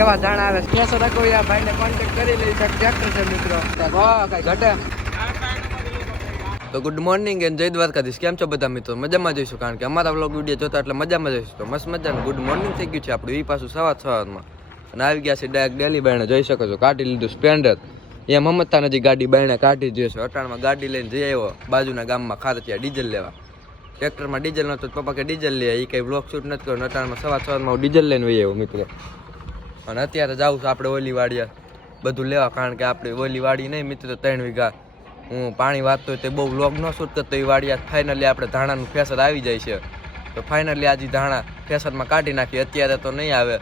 એવા જાણ આવે કેસો રાખો યા ભાઈને કોન્ટેક્ટ કરી લઈ શકે ટ્રેક્ટર છે મિત્રો કઈ ઘટે. તો ગુડ મોર્નિંગ એન્ડ જય દ્વારકાધીશ. કેમ છો બધા મિત્રો? મજામાં જઈશું, કારણ કે અમારા વ્લોગ વિડીયો જોતા એટલે મજામાં જઈશું. તો મસ્ત મજાનું ગુડ મોર્નિંગ થઈ ગયું છે આપણું એ પાછું સવારમાં. અને આવી ગયા છે ડાયરેક્ટ ડેલી બાયણે, જોઈ શકો છો કાઢી લીધું સ્પ્લેન્ડર. એમ મમતા નથી ગાડી બાયણે કાઢી જશે. અટાણમાં ગાડી લઈને જઈ આવ્યો બાજુના ગામમાં ખારચિયા ડીઝલ લેવા. ટ્રેક્ટરમાં ડીઝલ નહોતું, પપ્પા કે ડીઝલ લે, એ કંઈ વ્લોગ શૂટ નથી કર્યો. અટાણમાં સવારમાં હું ડીઝલ લઈને વહી આવ્યો મિત્રો. અને અત્યારે જાઉં છું આપણે ઓલી વાડીએ બધું લેવા, કારણ કે આપણે ઓલી વાડી નહીં મિત્રો 3 વીઘા હું પાણી વાંચતો હોય તે બહુ વ્લોગ ન શૂટ કરતો એ વાડી. ફાઇનલી આપણે ધાણાનું ફેસર આવી જાય છે. તો ફાઇનલી આજે ધાણા ફેસરમાં કાઢી નાખી. અત્યારે તો નહીં આવે,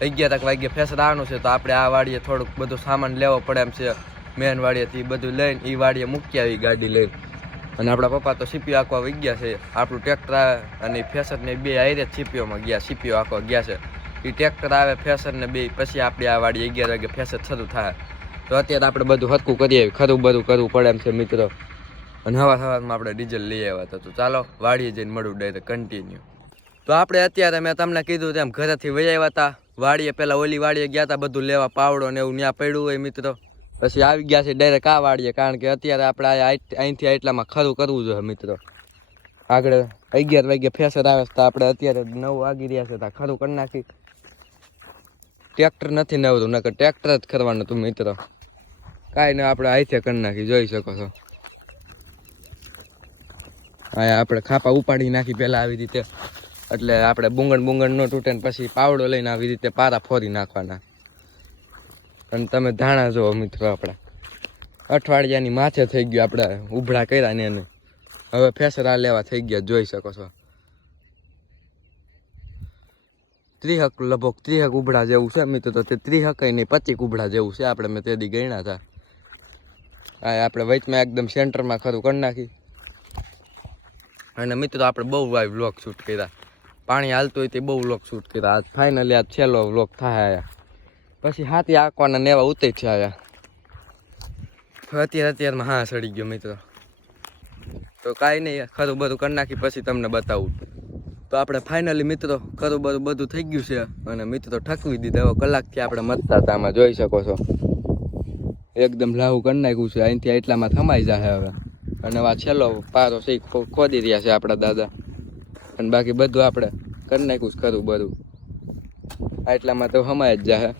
11 વાગ્યે ફેસર આવવાનું છે. તો આપણે આ વાડીએ થોડુંક બધું સામાન લેવો પડે એમ છે. મેન વાડીએથી બધું લઈને એ વાડીએ મૂકી આવી ગાડી લઈને. અને આપણા પપ્પા તો સીપીઓ આંકવા વહી ગયા છે. આપણું ટ્રેક્ટર આવે અને ફેસરને બે આયરે સીપીઓમાં ગયા, સીપીઓ આંકવા ગયા છે. એ ટ્રેક્ટર આવે ફેસરને બે પછી આપણે આ વાડી 11 વાગે ફેસર શરૂ થાય. તો અત્યારે આપણે બધું હરખું કરીએ, ખરું બધું કરવું પડે એમ છે મિત્રો. અને સવારમાં આપણે ડીઝલ લઈ આવ્યા હતા. તો ચાલો વાડીએ જઈને મળું ડાયરેક્ટ કન્ટિન્યુ. તો આપણે અત્યારે મેં તમને કીધું તેમ ઘરેથી વહી આવ્યા હતા વાડીએ. પહેલાં ઓલી વાડીએ ગયા હતા બધું લેવા, પાવડો ને એવું ત્યાં પડ્યું હોય મિત્રો. પછી આવી ગયા છે ડાયરેક્ટ આ વાડીએ, કારણ કે અત્યારે આપણે અહીંથી એટલામાં ખરું કરવું જોઈએ મિત્રો. આગળ 11 વાગે ફેસર આવે તો આપણે અત્યારે 9 વાગી રહ્યા છે તો ખરું કરી નાખી. ટ્રેક્ટર નથી નવરું, નકર ટ્રેક્ટર જ કરવાનું હતું મિત્રો. કાંઈ નહીં, આપણે હાથે કરી નાખી, જોઈ શકો છો. હા, આપણે ખાપા ઉપાડી નાખી પહેલાં આવી રીતે, એટલે આપણે બુંગણ ન તૂટે ને પછી પાવડો લઈને આવી રીતે પારા ફોરી નાખવાના. અને તમે ધાણા જુઓ મિત્રો, આપણે અઠવાડિયાની માથે થઈ ગયું આપણે ઉભળા કર્યા ને એને. હવે ફેસરા લેવા થઈ ગયા, જોઈ શકો છો. 30 લગભગ 30 ઉભળા જેવું છે મિત્રો. તો તે 30 નહીં 25 ઉભળા જેવું છે. આપણે મેં તેથી ગણ્યા હતા. હા, આપણે વચમાં એકદમ સેન્ટરમાં ખરું કરી નાખી. અને મિત્રો આપણે બહુ વ્લોગ શૂટ કર્યા, પાણી હાલતું હોય તે બહુ વ્લોગ શૂટ કર્યા. આજ ફાઇનલી આજ છેલ્લો વ્લોગ થાય આયા. પછી હાથી આંકવાના નેવા ઉતરી છે આયા. અત્યારમાં હા સડી ગયો મિત્રો. તો કાંઈ નહીં, ખરું બધું કરી નાખી પછી તમને બતાવું. તો આપણે ફાઇનલી મિત્રો ખરું બધું થઈ ગયું છે. અને મિત્રો ઠકવી દીધા. હવે કલાકથી આપણે મતતા હતા, આમાં જોઈ શકો છો. એકદમ લાવું કરી નાખ્યું છે. અહીંથી એટલામાં થમાઈ જાય હવે. અને આ છેલ્લો પારો છે ખોદી રહ્યા છે આપણા દાદા. અને બાકી બધું આપણે કરી નાખ્યું છે ખરું બધું. એટલામાં તો હમાય જ જાય.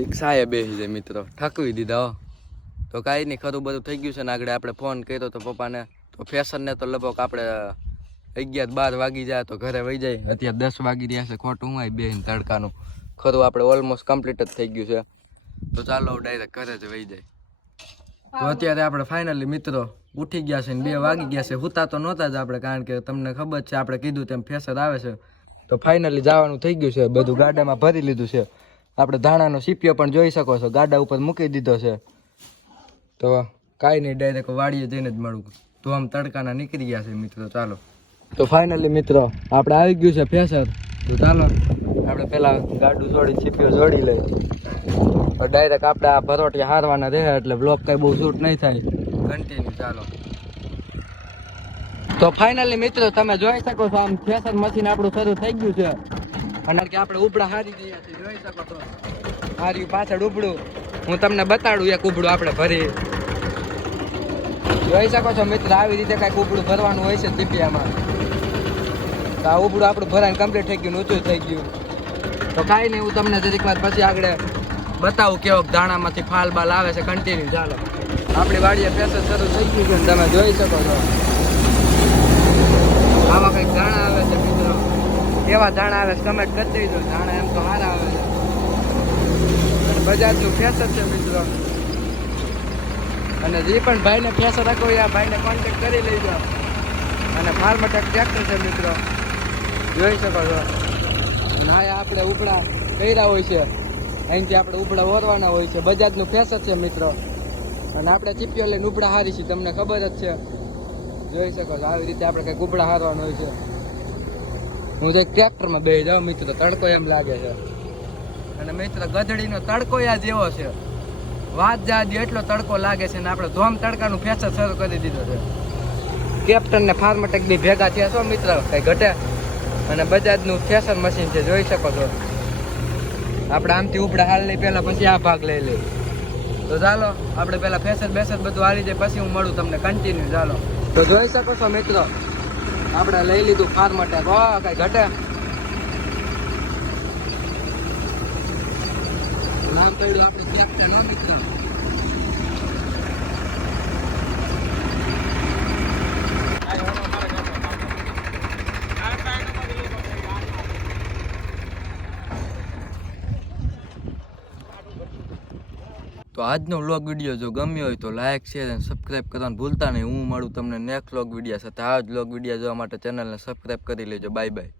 રિક્ષાએ બેસી જાય મિત્રો, ઠકવી દીધા. તો કાંઈ નહીં, ખરું બધું થઈ ગયું છે. ને આગળ આપણે ફોન કર્યો તો પપ્પાને. તો ફેશનને તો લગભગ આપણે 11-12 વાગી જાય તો ઘરે વહી જાય. અત્યારે 10 વાગી રહ્યા છે. ખોટું હું આવી બેહીને તડકાનું. ખરું આપણે ઓલમોસ્ટ કમ્પ્લીટ જ થઈ ગયું છે. તો ચાલો ડાયરેક્ટ ઘરે જ વહી જાય. તો અત્યારે આપણે ફાઇનલી મિત્રો ઉઠી ગયા છે ને 2 વાગી ગયા છે. હુતા તો નહોતા જ આપણે, કારણ કે તમને ખબર છે આપણે કીધું તેમ ફેસર આવે છે. તો ફાઇનલી જવાનું થઈ ગયું છે. બધું ગાડામાં ભરી લીધું છે. આપણે ધાણાનો સીપીઓ પણ જોઈ શકો છો, ગાડા ઉપર મૂકી દીધો છે. તો કાંઈ નહીં, ડાયરેક્ટ વાડીએ જઈને જ મળું. તો આમ તડકાના નીકળી ગયા છે મિત્રો. ચાલો તો ફાઇનલી મિત્રો આપણે આવી ગયું છે ફેસર. તો ચાલો આપણે પહેલાં ગાડું જોડી સીપીઓ જોડી લઈએ. ડાયરેક્ટ આપણે આ ભરોટિયા હારવાના રહે એટલે બ્લોક કંઈ બહુ શૂટ નહીં થાય. કન્ટિન્યુ ચાલો. તો ફાઇનલી મિત્રો તમે જોઈ શકો છો આમ ફેસર મશીન આપણું શરૂ થઈ ગયું છે. અને કે આપણે ઉપડા હારી ગયા છે, જોઈ શકો છો. હાર્યું પાછળ ઉપડું હું તમને બતાડું. એક ઉપડું આપણે ભરી જોઈ શકો છો મિત્રો. આવી રીતે કાંઈક ઉપડું ભરવાનું હોય છે સીપિયામાં. તો આ ઉપડું આપણું ભરાઈને કમ્પ્લીટ થઈ ગયું, ઊંચું થઈ ગયું. તો કાંઈ નહીં, હું તમને જરીક વાર પછી આગળ બતાવું કેવો દાણામાંથી ફાલ બાલ આવે છે. કન્ટિન્યુ ચાલો. આપણી વાડીએ ફેસર શરૂ થઈ ગયું છે, તમે જોઈ શકો છો. આવા કંઈક દાણા આવે છે મિત્રો. એવા દાણા આવે છે, કમેન્ટ કરી દેજો. દાણા એમ તો સારા આવે છે. અને બજાજનું ફેસર છે મિત્રો. અને જે પણ ભાઈને ફેસર રાખો એ ભાઈને કોન્ટેક્ટ કરી લેજો. અને ફાર્મટેક ટ્રેક્ટર છે મિત્રો, જોઈ શકો છો. અને આ આપણે ઉપડા કર્યા હોય છે, અહીંથી આપણે ઉપડા ઓરવાના હોય છે. બજાજનું ફેસર છે મિત્રો. અને આપણે ચીપીઓ લઈને ઉપડા હારી છીએ, તમને ખબર જ છે. જોઈ શકો છો આવી રીતે આપણે કંઈક ઉપડા હારવાનું હોય છે. હું તો ટ્રેક્ટરમાં બેસી જાઉં મિત્રો, તડકો એમ લાગે છે. અને મિત્ર ગધડીનો તડકો યા જેવો છે, વાત જા એટલો તડકો લાગે છે. ને આપણે ધોમ તડકાનું ફેસર શરૂ કરી દીધો છે. કેપ્ટન ને ફાર્મટેક બી ભેગા થયા છો મિત્ર, કઈ ઘટે. અને બજાજનું ફેશન મશીન છે, જોઈ શકો છો. આપણે આમથી ઉપડા હાલ લઈ પેલા, પછી આ ભાગ લઈ લઈ. તો ચાલો આપણે પેલા ફેશન બેસન બધું હાલી જાય, પછી હું મળું તમને કન્ટિન્યુ. ચાલો તો જોઈ શકો છો મિત્રો, આપણે લઈ લીધું ફાર્મટેક. હો કઈ ઘટે. નામ પડ્યું આપણે કેપ્ટન. હો મિત્ર, તો આજનો વ્લોગ વિડીયો જો ગમ્યો હોય તો લાઈક શેર અને સબસ્ક્રાઈબ કરવાનું ભૂલતા નહીં. હું મળું તમને નેક્સ્ટ વ્લોગ વિડીયો સાથે. આ જ વ્લોગ વિડીયો જોવા માટે ચેનલને સબસ્ક્રાઈબ કરી લેજો. Bye bye.